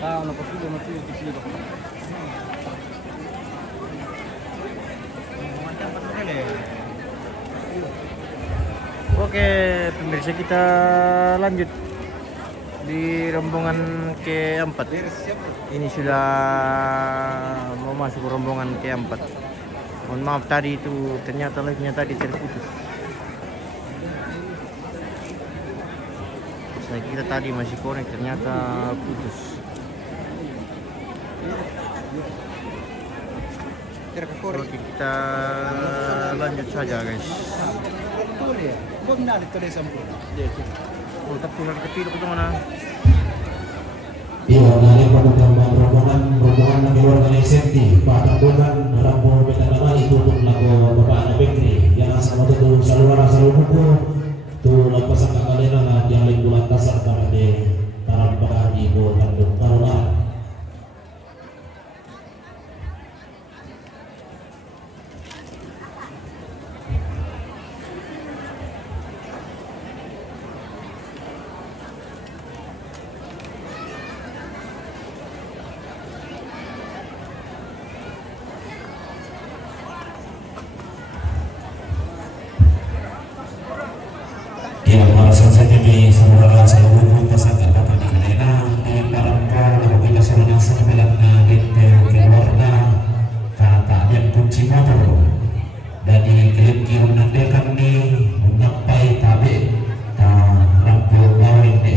Ah, una partita non ti chiedo. Oke, pemirsa kita lanjut di rombongan keempat. Ini sudah mau masuk rombongan keempat. Mohon maaf tadi itu ternyata live-nya tadi terputus. Saya kira tadi masih connect, ternyata putus. Oke, kita lanjut saja guys. Oh, tapi udah kecil itu mana? Iya, dari rombongan lagi organisasi pada bulan Rabu Betadama itu untuk lagu Bapak Bekri yang sama itu saluara buku tu lepas kalian lah yang bulan dasar pada di taraf pada di Bandung Barulah. Ya, para selesai di saluran buku pasangan Bapak di Kalena di Parangkal kita sudah sebelah gitu keluarga kata yang kunci motor dan di kelingkiran nanti kami menyapai tabe rampul bawin di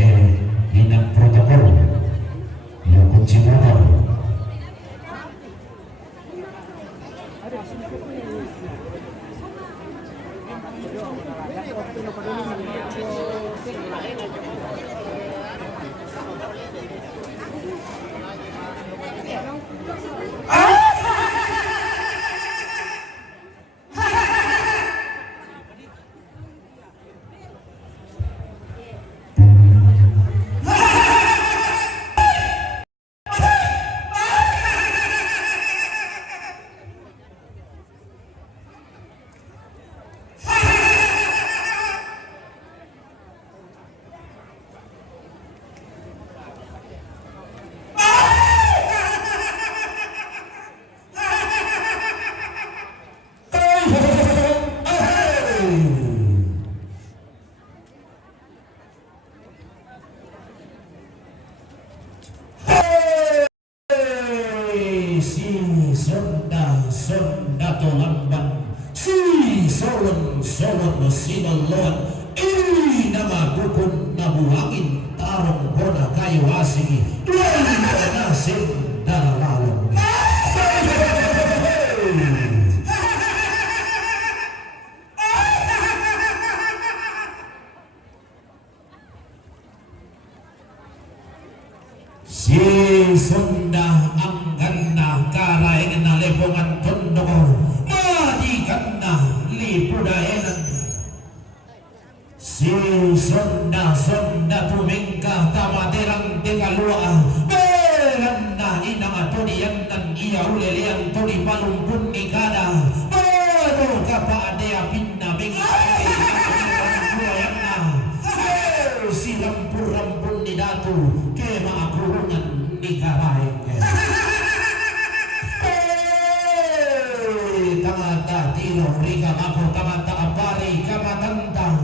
inang protokol yang kunci motor. Sonda tolamban si solon sinalon ini nama dukun nabuangin tarong bona kayu asing dua nasin dalalong si sonda ang ganda karaing na lepongan tondoko madi ganda lipudayanan si sonda tumingka tamaterang dekalua beranda inang atoni yantan iya ulelian toni palumpun nikada baru kapa adea pinna bengi si rampur ni datu kema akurungan nikarain tamata tilo rika mako tamata apari kamatantang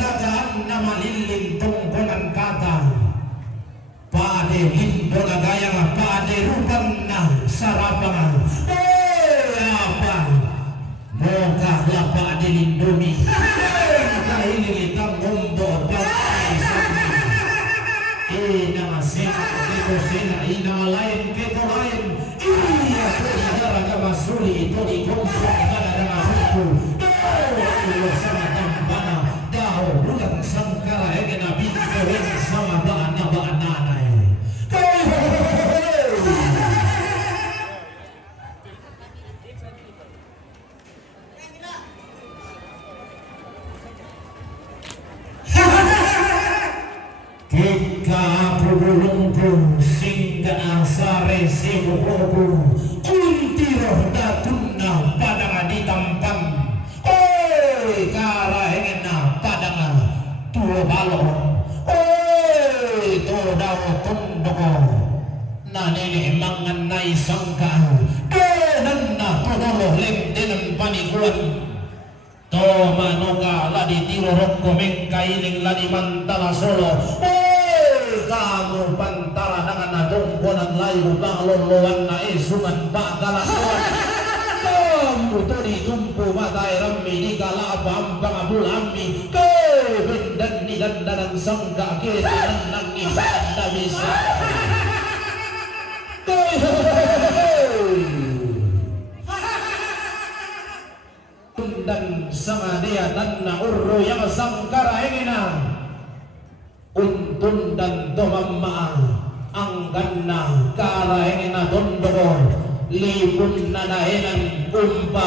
ragaan na malilin tungkulan kata pade lindo na gaya pade rupan na sarapangan apa moga lapa de lindumi kahililitang mundo ina sena ito sena ina lain kito lain iya kaya raga masuli ito di kumpong kada masukku ulo sama tambana daho bulan sangkara egena bintu sama baana nanay Pulungpung singga asare sibuhoku kuntiroh datunna padanga ditampan oi karahengena padanga tulo balong oi to dawo tundoko sangkaan kenan na todolo lendenan panikuan to manoka ladi tirorok komeng kailing ladi mantala solo kamu pantara dengan nadong konan layu bangloloan na esungan bakala kuan kamu to ditumpu matai rami di kala pampang abul ami ke bendan ni dandanan sangka ke tenang ibadah bisa dan sama dia dan urro yang sangkara ingina untun dan domamma angganna kara ingina dondogo lipun nanahenan umpa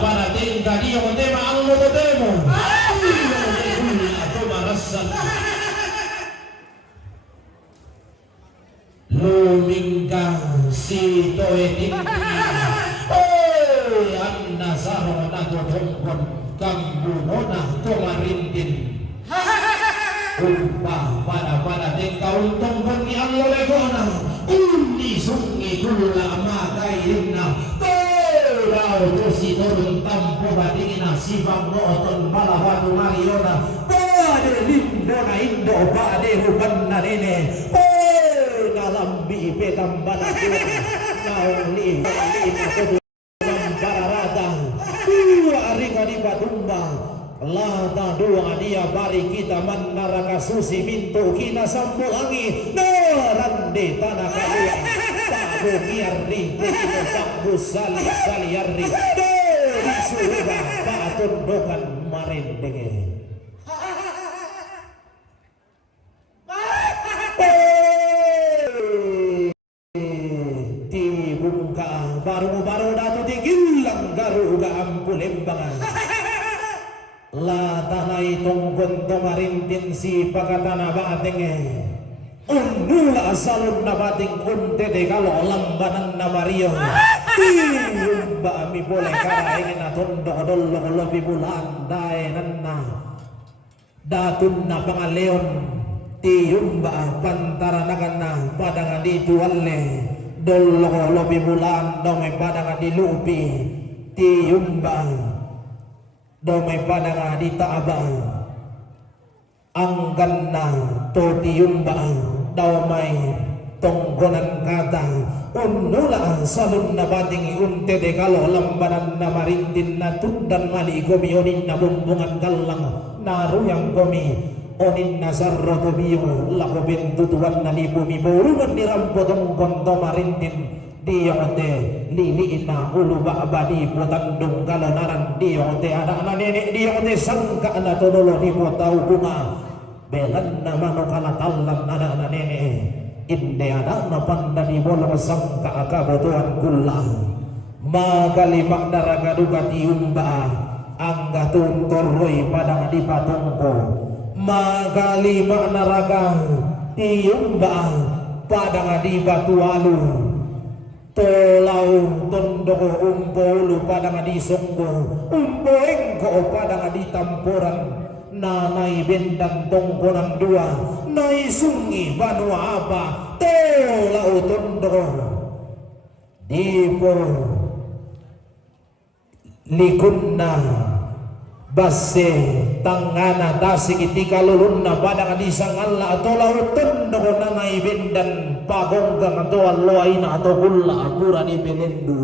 pada tingka dia tema allo temo atau marasan lumingka si toe tinggi anna sarona tongkon kambunona komarindin umpa pada tingka untongkon ni allo legona undi sungi kula makairina Tau tusi turun tampo badingina sibang nooton balawatu mariona Bade lindona indo bade rubanna nene Nalambi petam balakuna Nauli balina kudulang bararada Dua arika di batumba Lata dua dia bari kita manaraka susi mintu kina sambulangi Narande tanah kalia Tabu miarri Tino tabu sali saliarri Dari surga patundokan marindenge Tibungka baru datu tigilang garuga ampulembangan La tanai tongkon tomarindin si pakatana batenge Undula asalun na bating unte de kalo lambanan na Mario Tiyumba mi boleh karaingin na tondo odolo lobi bulan dae nanna Datun na pangaleon Tiyumba pantara nagan padang di tuwalle Dolo lobi bulan dome padang di lupi Tiyumba dome padang di taabang angganna to tiyumba daumay tonggonan kata unula salun na bating unte de kalo lambanan na marindin na tundan mali gomi onin na bumbungan galang naruyang gomi onin na sarro gomiyo lako bentutuan na libumi burungan ni rampo tonggon to marindin diyote liliin na ulu baabadi putandong kalonaran diyote anak na nenek diyote sangka na tonolo ni mo tau bunga belan na mano kalatalan anak na nenek inde anak na pandani bolang sangka akabotuan kulang magalimak na ragaduga tiyumba angga tuntoroy padang di patungko magalimak na raga tiyumba padang di batualu Tolau tondoko umpolu padang di songgo umpo engko padang di tamporan nanai bendang tongkonan dua nai sungi banua apa tolau tondoko dipo likunna basse tangana tasik itika lulunna padang di sangalla tolau tondoko nanai bendang pagonggang atau alloaina atau kulla akura di penendu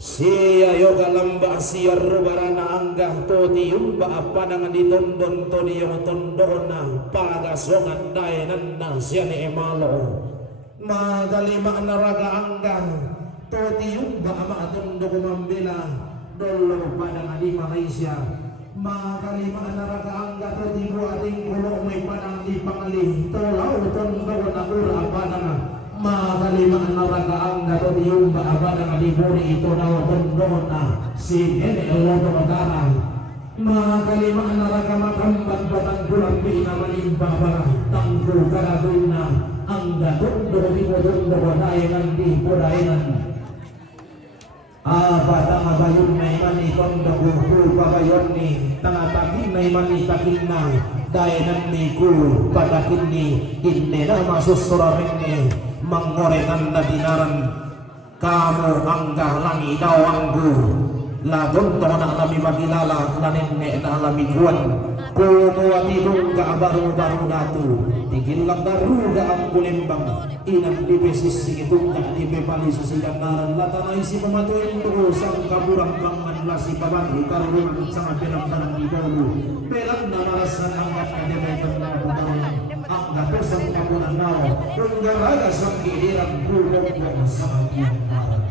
siya yoga lamba siya rubarana angga to tiyumba apa dengan ditondon to diyo tondona pagasongan daenan na siya ni emalo magalima naraga angga to tiyumba ama tondo kumambila dolo pada di Malaysia magalima naraga angga to tibu ating kulo may padang di pangali tolau tondo nakura apa dengan magalima naraga angga to tiyumba apa dengan di buri itu nawa tondo na si nene Allah to magara magalima naraga makamban batang bulan bina malimba bara tanggu karaduna angga tondo tibu tondo dayangan di purainan apa tanga bayun na imani tondo kuku pabayon ni tanga takin na imani takin na dayanan ni ku patakin ni inne na masusoraring ni mangoretan na dinaran kamu angga langi dawangku lagun to na alami magilala lanenne na alami kuwan kumu atidung ka baru-baru datu tigil lang daru ga ang kulimbang inang dibesis sigitong ka di bepali sa sigandaran latanay si pamatuin tuko sang kaburang pangan lasi pabandu karungan sa pinagdarang ibolu pelang na narasan ang nakademay pagkabutarong ang daposang kabunan nao kung garaga sa kilirang kulong ko sa kanyang naran.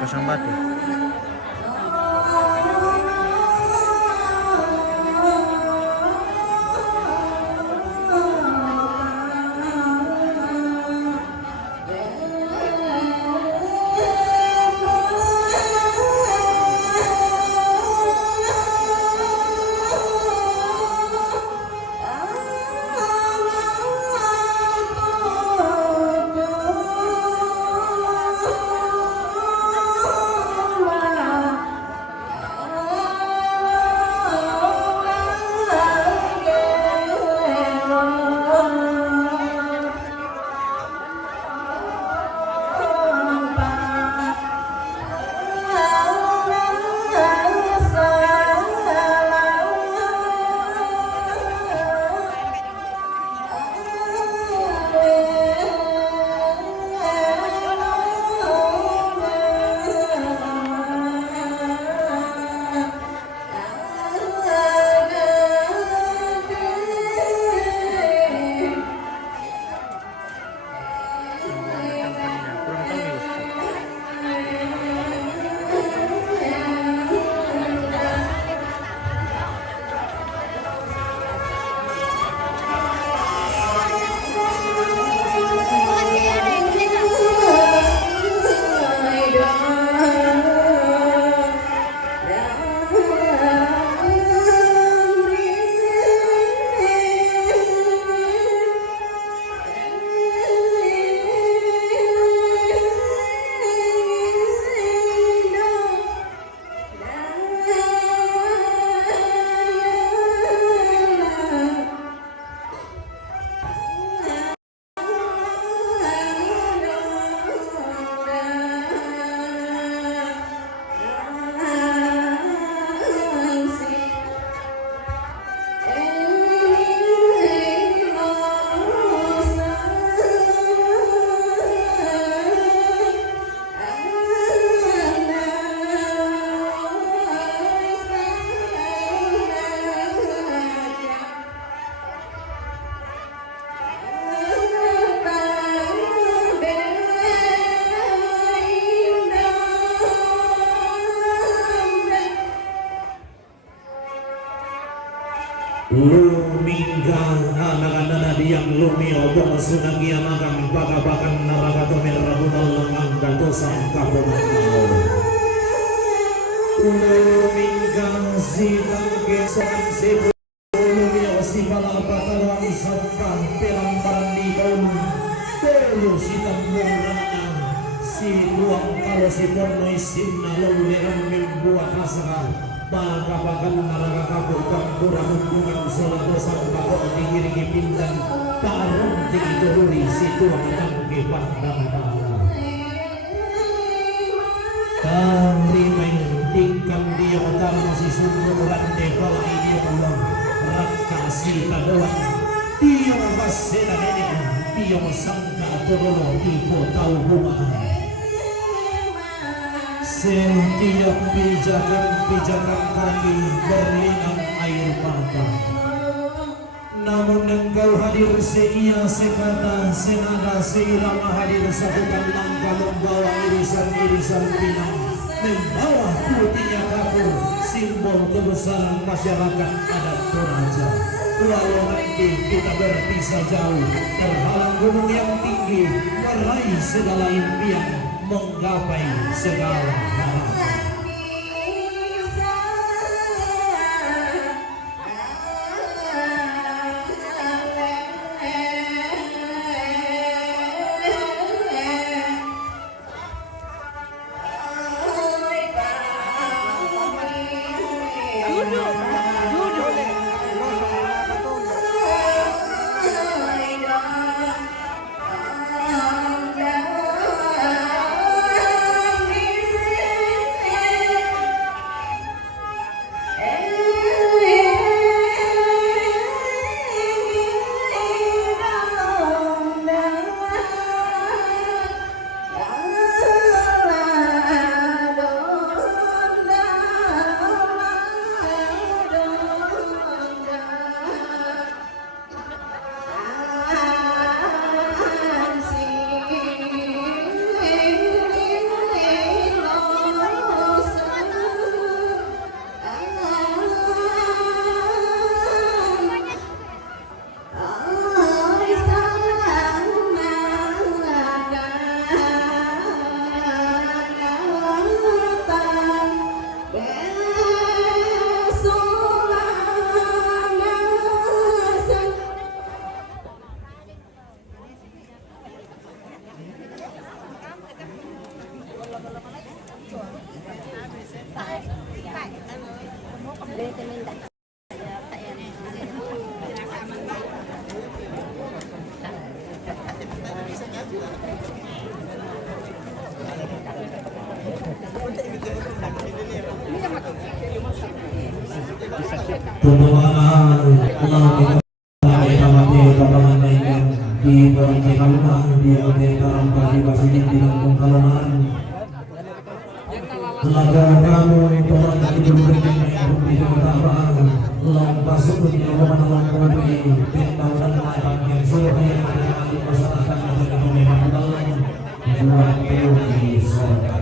Pasang batu. Luminggang anak-anak yang lumiobong sunagya makan bakabakan naragato merabunal ang datosang kapunang luminggang silang kesoan sebu lumio si balapatalang sampah perang barang di daun telu si tambungan si luang kalau si porno isin lalu lerang membuat hasangan bakabakan naraga kapur kampura hubungan selalu sampai diiringi pinggan parang digiduri situ akan kepat damai kali mendingkan dia utama si sumber rante balai dia Allah rakasi tadoan dia basena ini dia sangka tolong tipu tahu bunga setiap pijakan kami berlinang air mata namun engkau hadir seia sekata senada seirama hadir sabukan langkah membawa irisan-irisan pinang membawa putihnya kapur si simbol kebesaran masyarakat adat Toraja. Walau nanti kita berpisah jauh, terhalang gunung yang tinggi, meraih segala impian, menggapai segala harapan. Tuhan di berbagai kalangan, di berbagai kalangan, di berbagai kalangan. Laga kamu orang yang berbeda bukti keutamaan, lompat sukun yang memenangkan bumi, bintang dan matang yang sudah yang di masyarakat yang memang dalam jual di sorga.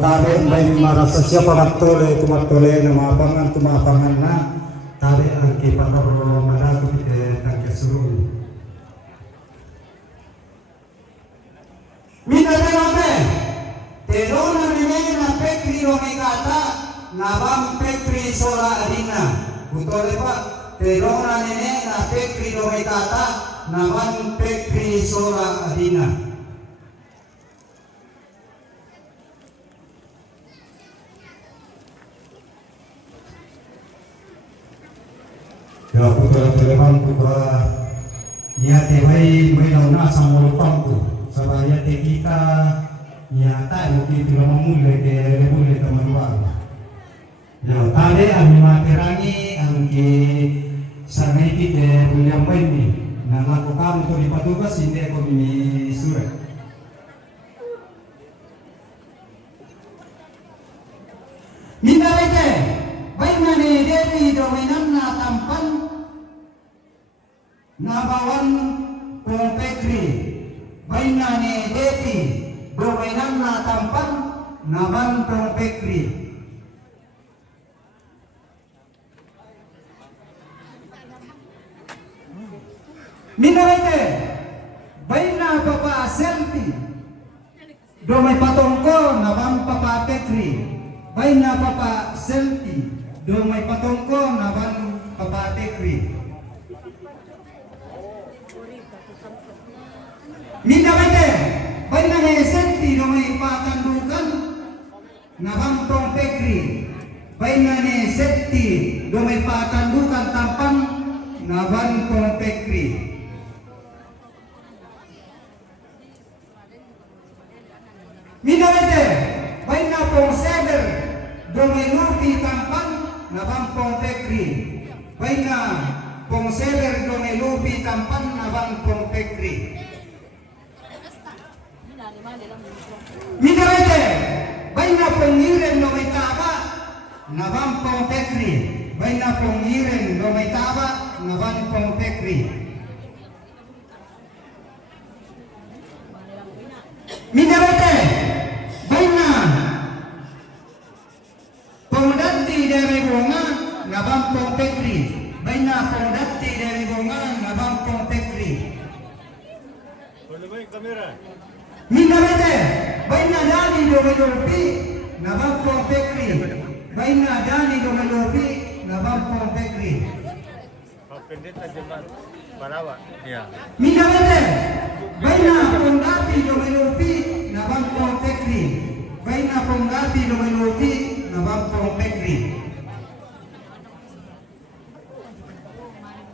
Tarik bayi marasa siapa matole tumatole nama pangan na tarik angki pakar mana tu kita tangkap suruh. Minta apa? Terona nene na pekri romikata nabam pekri sola adina. Betul pak? Terona nene na pekri romikata nabam pekri sola adina. Ya putra teleman putra ya tewai menauna sama pangku sabaya te kita ya tak mungkin tidak memulai ke memulai teman-teman ya tadi kami materangi angki sanai kita William Wendy nama ko kamu to di patugas hindi ko ni surat minta rete baik mana Dewi dominan na tampan nabawan Pekri baik mana Dewi dominan na tampan naban Pekri minarete baik na Papa Selti domay patongko naban Papa Pekri baik na Papa Selti domay patongko naban Papa Tekri. Minda bete, baik na Selti domay patandukan naban Pong Tekri. Baik na Selti domay patandukan tampan naban Pong Tekri. Minda bete, baik na Pong Seder Domelupi tampan nabang pong pekri. Baina pong seler domelupi tampan nabang pong pekri. Minarete, baina pong iren no may taba nabang pong pekri. Baina pong iren no may taba nabang pong pekri. Minarete, baina pengdati dari bunga nabampong pekri. Baina pengdati dari bunga nabampong pekri. Minarete, baina dani domelupi nabampong pekri. Baina dani domelupi nabampong pekri. Ya. Minarete, baina pengdati domelupi nabampong pekri. Baina pengdati domelupi nabampong pekri.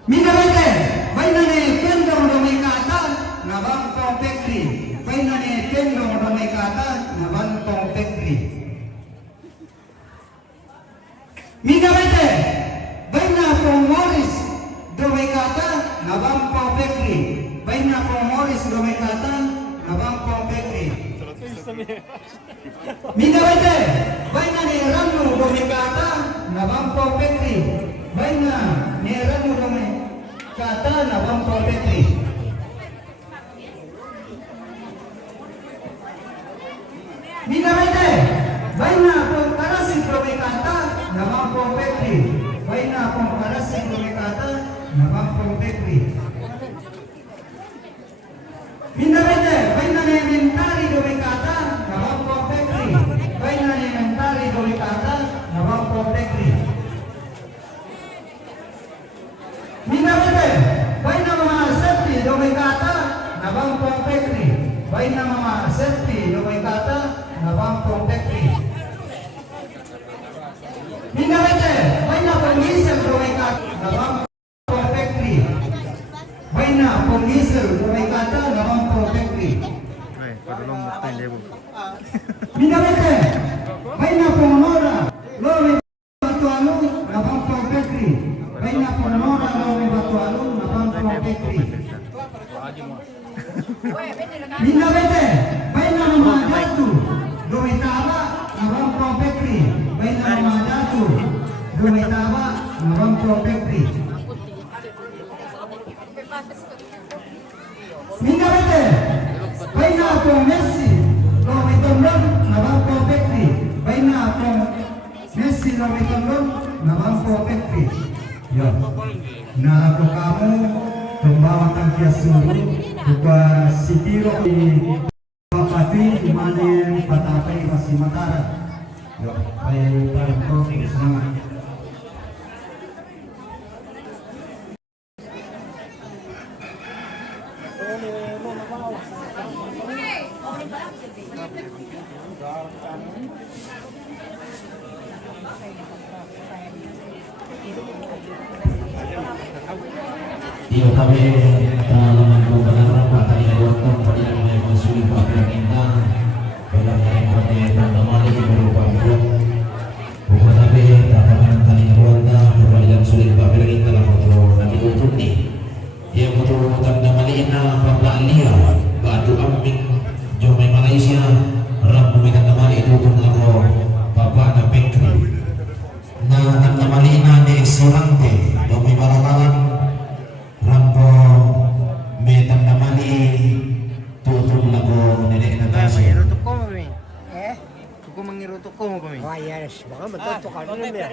Minarete, baina ne kendong domikata nabampong pekri. Baina ne kendong domikata nabampong pekri. Minarete, baina pong Morris domikata nabampong pekri. Baina pong Morris domikata nabampong pekri. Minarete, baina ne ranu domikata nabampong pekri. Baina ne ranu domikata nabampong pekri. Minarete, baina pong karasing domikata nabampong pekri. Baina pong karasing domikata nabampong pekri. Minarete, baina ne mentari domikata nabampong pekri. Baina ne mentari domikata nabampong pekri. Minarete, baina mama septi domikata nabampong pekri. Baina mama septi domikata nabampong pekri. Minarete, baina pengisel domikata nabampong pekri. Baina pengisel domikata nabampong pekri. Ay, padulong mo tayo lebo. Minarete, baina pengonora lomi batualu nabampong pekri. Baina pengonora lomi batualu nabampong pekri. Minarete, baina mama datu domitaba nabampong pekri. Baina mama datu domitaba nabampong pekri. Minarete, baina pong Messi lomitondon nabampong pekri. Baina pong Messi lomitondon nabampong pekri. Yo, narako kamu pembawa tangkias suru buka sitiro di Bapati di mana patapai masih Mataram. Yo, baik parangko semangat. Iyo kami dalam beberapa kali dilakukan pada yang konsul Pak kita pada yang kami pertama kali berupa buat bukan tapi dapat kali keluarga pada yang sulit Pak kita lah untuk nanti untuk ni yang untuk tanda malina Pak Lia batu amin jomai Malaysia ram meminta nama itu untuk aku Bapak na Pekri na tanda malina ni Sorante domi malalan Rampo metang namali tutong lago nenek na Ay, taso. mangirutok ko mo kami. Eh? Suko mangirutok ko mo kami. Oh yes, baka matuto ka rin niya.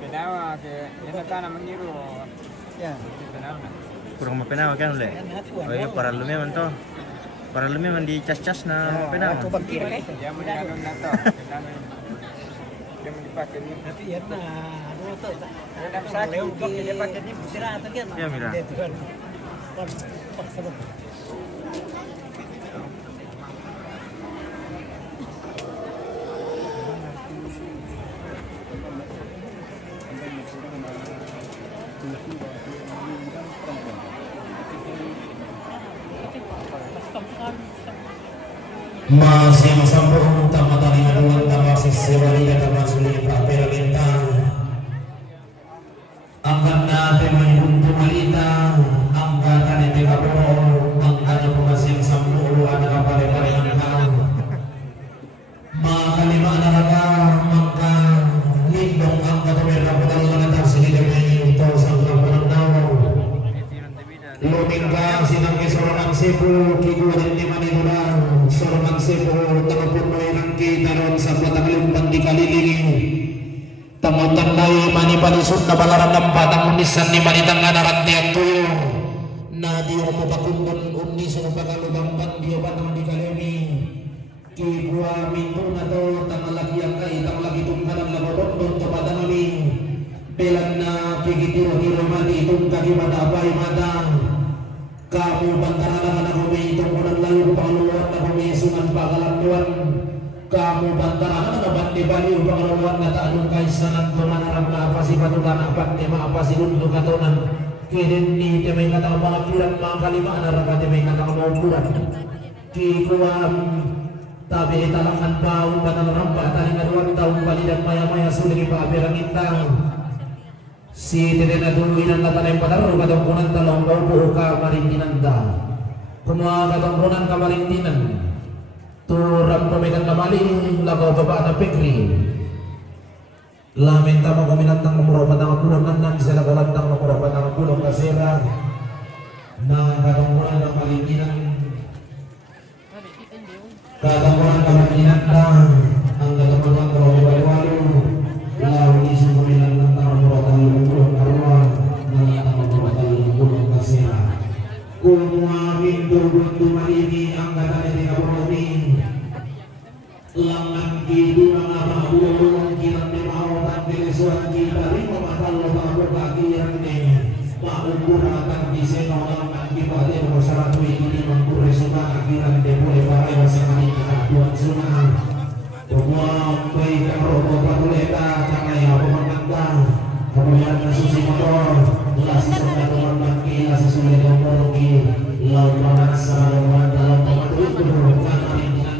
Penawa ke yana tana mangiru. Yeah. Penawa. Kurang mapinawa kan ulit. O iya, para lumiman to. Para lumiman di cas-cas na pinawa. Ito bagkira kay. Dia menyanun na to. Dia dipakai ni. Tapi yan na, ano na to? Ada sakit untuk dia pakai ni. Sira ito yan. Ya, mira. Ito kan. Pagsabot. masih masambung tamatali aduan tabasis sebalida tamasuli papel bintang angkat natin may hunto malita angkatan iti kapuro angkatan pumasing sampulo at nakapare-pare ang tao makalima na raga magkalindong ang katumir na pudal na natas hinilipin ito sa kapunang daw luming ka sinang kisorang sipo kigurin ni Manila sorang sipo takapun mo yung kita ron sa Batang di kalilingi tamutan day manipalisod na balaran ng batang unisan ni manitang anaran ni Antuyo na diyo mo pakundon unis o pagalubang diyo batang di kalimi kigwa minto na to tangalagi ang kay tangalagi itong kanang lagodon doon to padanami belan na kigitiro-hiro mati itong kagimada abay madang kamu bantaran na kami itong unang layo pangaluan na kami suman pagalanduan kamu bantaran na bandi-bandi pangaluan na taanong kaisanan tumanarang na apa si patulan apat ni maapa si lundo katunan kinin ni temay katang mga pulan mga kalima na raga temay katang mga pulan kikuam tabi italangan bau batal rampa talingaduan taong balidan maya-maya sulit ipaapirang intang si Tedena Duluinan Latanay Padaru katungkunan talong bau ka marintinanda kumua katungkunan ka marintinan turang pemitan kamali lagaw baba na pikri lamin tama kuminantang umuro patang kulong nandang sila kalantang umuro patang kulong kasira na katungkunan ka marintinan katungkunan ka marintinanda ang katungkunan ka marintinanda lawan isu kuminan nantang umuro patang kulong karwa nantang umuro patang kulong kasira kumua windu marini ang katanya di kapuroni langan kidu mga mahulong kirang di mahotan tilisuan kita rimo matalo bago kakirang ni maungkuratan di seno langan kita di masyarakat ini mangkure suka kakirang di boleh parai masyarakat kakaduan sunang kumua baik karoto patuleta cakaya pemangkanda kemudian susi motor lasi sudah pemangkanda lasi sudah pemangkanda laut mana sarang dalam pemangkanda itu berhubungan dengan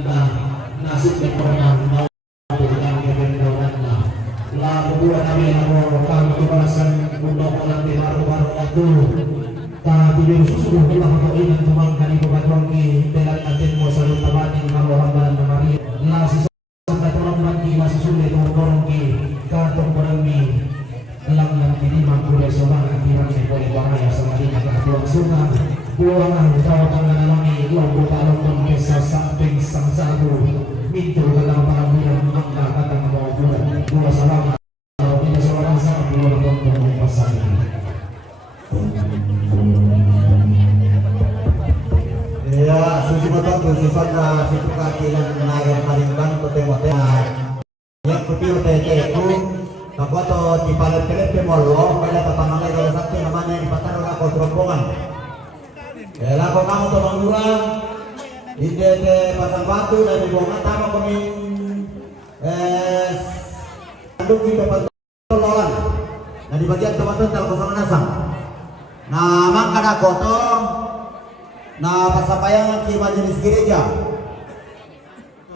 nasib di perang mau dengan kebendawannya lalu dua kami lalu kami kebalasan untuk orang di baru-baru waktu tapi susuh pulang kau ingin pemangkanda di pemangkanda belan atin mo salut tabatin kalau hambalan kemari nasi sampai tolong lagi masih sulit dorong ki kantong berami lang lang kini mangkule sobat akhiran saya boleh bahaya sama dia buang sungai buangan jawab mengalami lombo talong mempesa samping sang satu mintu kata para bulan angka kata mau bulan dua salam kalau tidak seorang sama dua lombo pasang ya susi motor bersifat situ kaki dan naik paringkan kote-kote yang kecil teteku takoto di palet pelet molo pada tapangannya kalau satu namanya di patar aku rombongan ya kok kamu tuh mangurang di pasang batu dan di bawah tama kami anduk di depan tololan nah di bagian teman-teman kalau kosong nasang nah mangkada koto nah pasapayangan di majelis gereja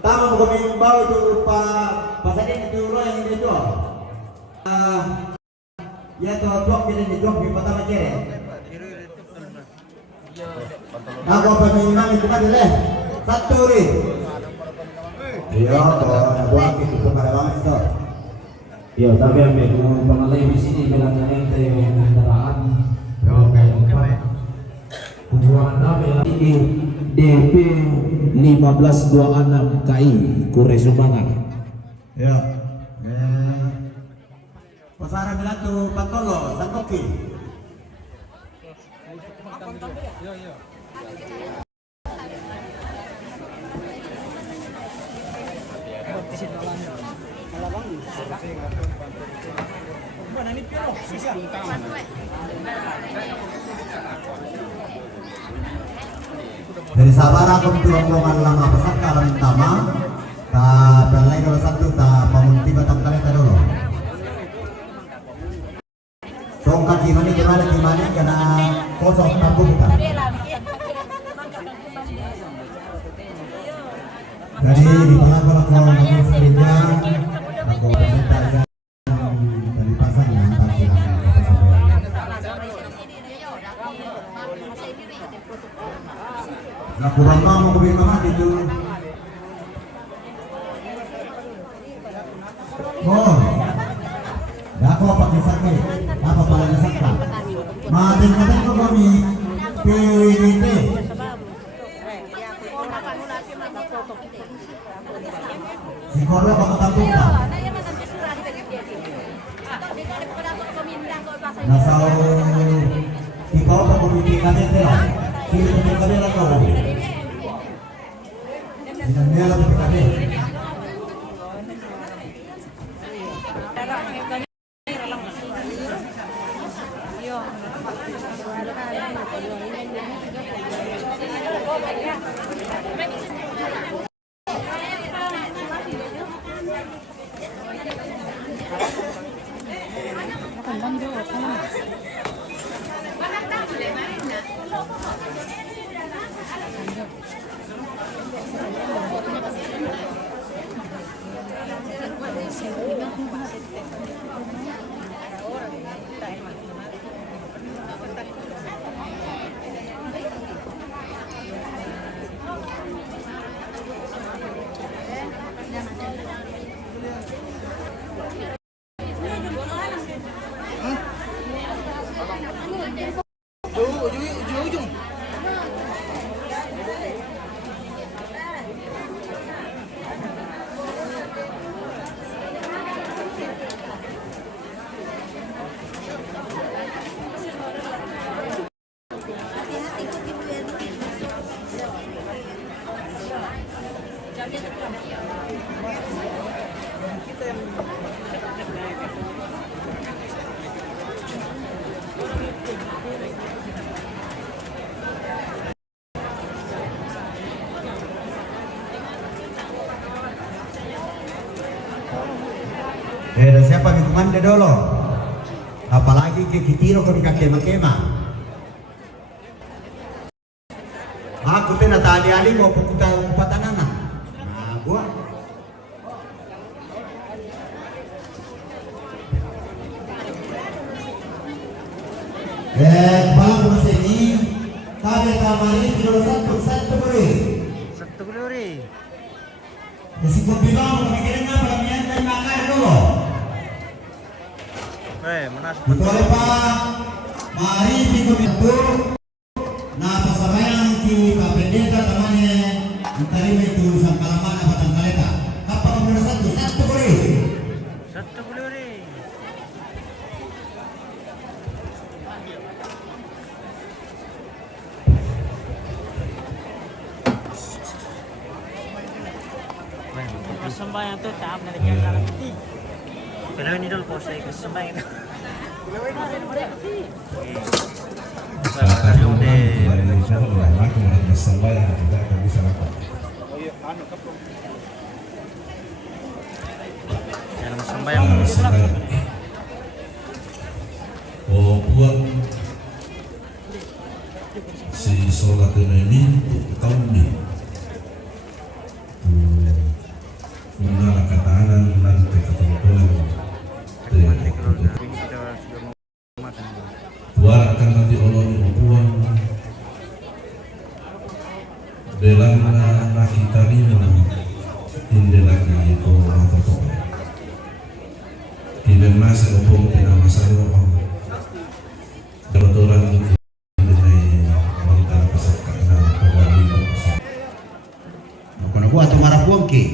tama kami bawa itu lupa pasadin itu lo yang itu ya tuh dok pilih di dok di pertama kiri aku pemilihan itu kan deh satu ri iya kalau buat itu pada banget tuh ya tapi aku pengalih di sini bilangnya ente kendaraan hubungan kami ini DP 1526 KI Kure Sumbangan ya pasaran bilang tuh Pantolo Santoki dari Sabara kami rombongan lama pesan kalam tama dan lain kalau satu pamunti batang kali dulu songkat gimana karena kosong tampung kita Jadi di pala-pala kalau mau sekerja, aku minta dari pasang yang tak bilang. Nah kurang mau kubik mama itu. Oh, dah kau pakai sakit, apa paling sakit? Maden kadang kau kami PWD. Si korban kau tampilkan. Nasau ikaw pa kumipika nito. Sino kumipika nila ko? Sinanela kumipika nila. Siapa yang komanda dulu? Apalagi kitiro kami kakema-kema. Aku tuh natali-ali mau kupatan anak. Nah, gua. Balang kursi ini kami kamari kilo satu beri. Satu kalori. Jadi gua bilang mikirin apa kalian dan makan dulu. Mana Betul Pak, mari kita itu na pasabayang ki kapendeta tamane antarima itu sangkalamana batang kaleta. Kapag muna satu kali. Satu kalori. Sembahyang tu tak nak dia dalam hati. Pero ini dulu po saya kesembang itu. Yang sembahyang Oh buat si sholat ini tahun ini mengenal katahanan nanti ketentuan buarkan nanti Allah membuang dalam laki tarima hindi lagi itu atau tidak masa opong tidak masalah kebetulan itu dari wanita peserta dan pegawai Ako na buat tumarap ki.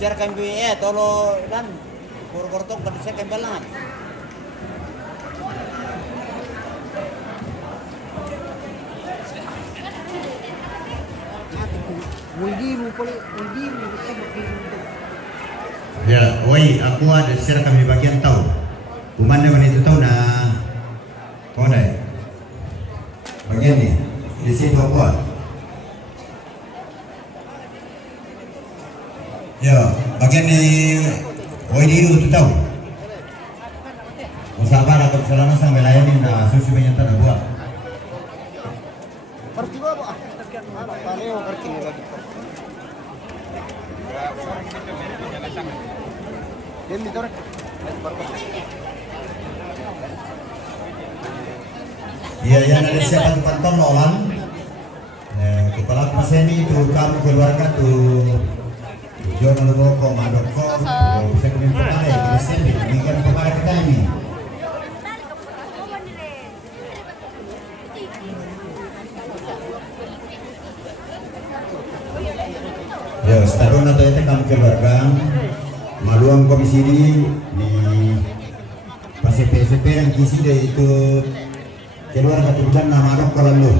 Share kami tolo dan kurang-kurang kan share kami balangan. Ya, oi, aku ada share kami bagian tahu. Kumanda man itu tahu na kode. Bagian ni, di situ aku. Ya, bagian ni Oh ini itu tahu. Usaha atau selama sampai layanin na susu banyak tanah buat. Iya yang ada siapa tuh kantong Nolan. Kepala paseni itu kamu keluarga tuh Jono Loko Madoko bisa kemudian kepala kita sendiri ini kan kepala kita ini. Ya, setahun atau itu kamu keluarga maluang komisi di pas PSP dan kisi deh itu keluarga tujuan nama dok kalau lu.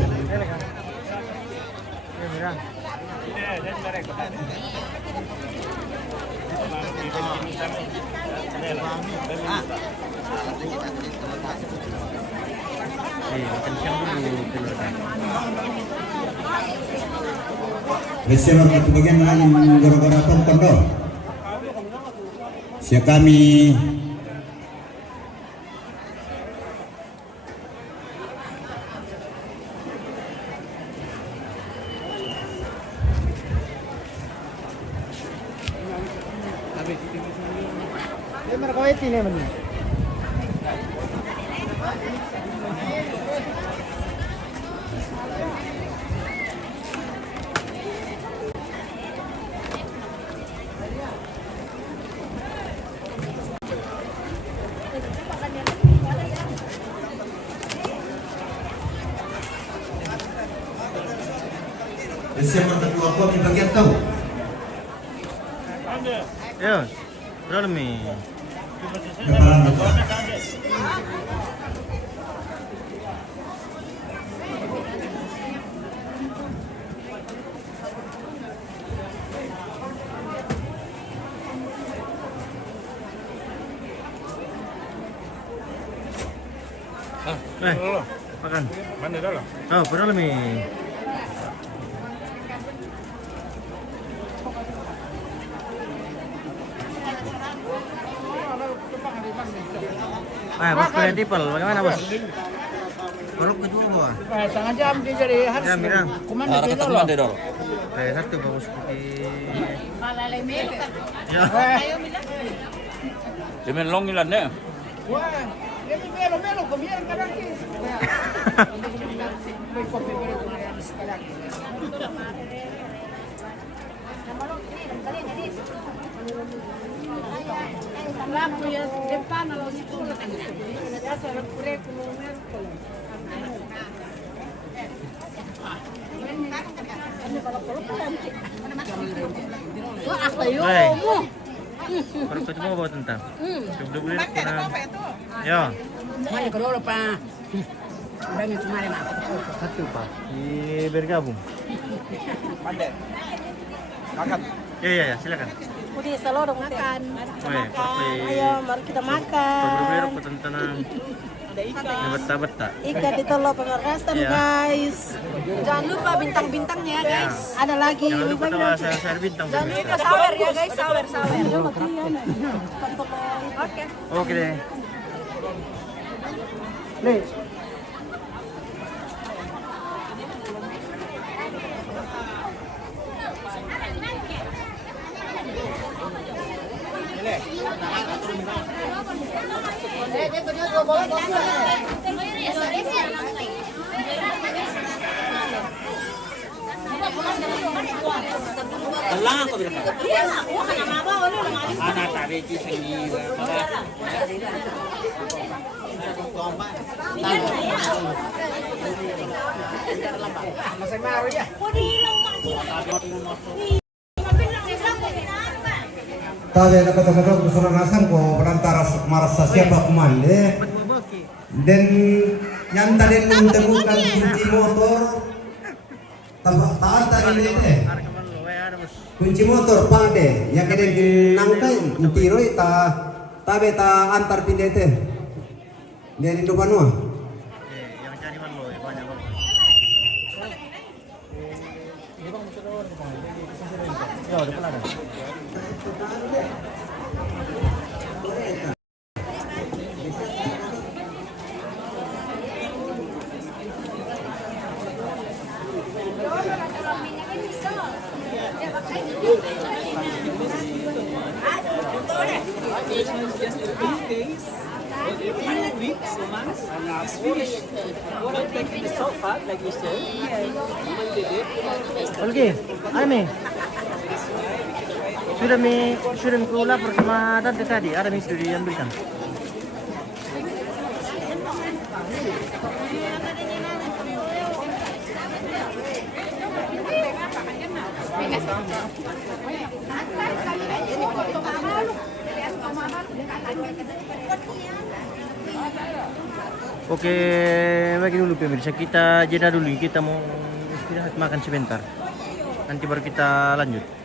Bersama satu bagian lain gara-gara tonton dong. Siap kami bersama kedua kami bagian tahu. Yo, berapa mi? Makan. Mana dah lah? Oh, berapa mi? Bos kuliah tipel, bagaimana bos? Baru kedua bos. Setengah jam dia jadi harus. Ya, Mirang. Kumanda dia dulu. Satu bagus putih. Ya. Jangan long ilan deh. Wah, ini melo comieron cada quien. Voy kopi baru kemarin sekarang. Lapo ya depan a los puros. Ya se lo puré como miércoles. Wah, apa yo mo? Baru ketemu bawa tentang. Sudah boleh kena. Ya. Mana kalau pa? Udah kemarin apa? Satu pak. Bergabung. Pandai. Makan. Ya, silakan. Putih selalu dong makan. Makan. Ayo, mari kita makan. Baru ke tentang. Beta-beta. Ikan di telur pengerastan Ya. guys. Jangan lupa bintang-bintangnya guys. Ada lagi. Jangan lupa tawa saya bintang. Jangan lupa sawer ya guys, sawer. Oke. Oke deh. Alang ko bila. Anak tabi kisah Tadi ada kata-kata keseranasan kok perantara marasa siapa kumande. Dan yang tadi mentemukan kunci motor tahan tadi deh. Kunci motor pande yang kena nangkai tiroi ta tabe ta antar pindah teh. Dari Indopanua. Yang cari malo banyak banget. Ya, depan ada. This one's just a few days, or a few weeks or months, it's finished. Don't take it so hot like you said. Woman did it. Okay, Army. Sudah mi lapor sama tante tadi, ada yang sudah diambilkan. Oke, bagi dulu pemirsa, kita jeda dulu, kita mau istirahat makan sebentar. Nanti baru kita lanjut.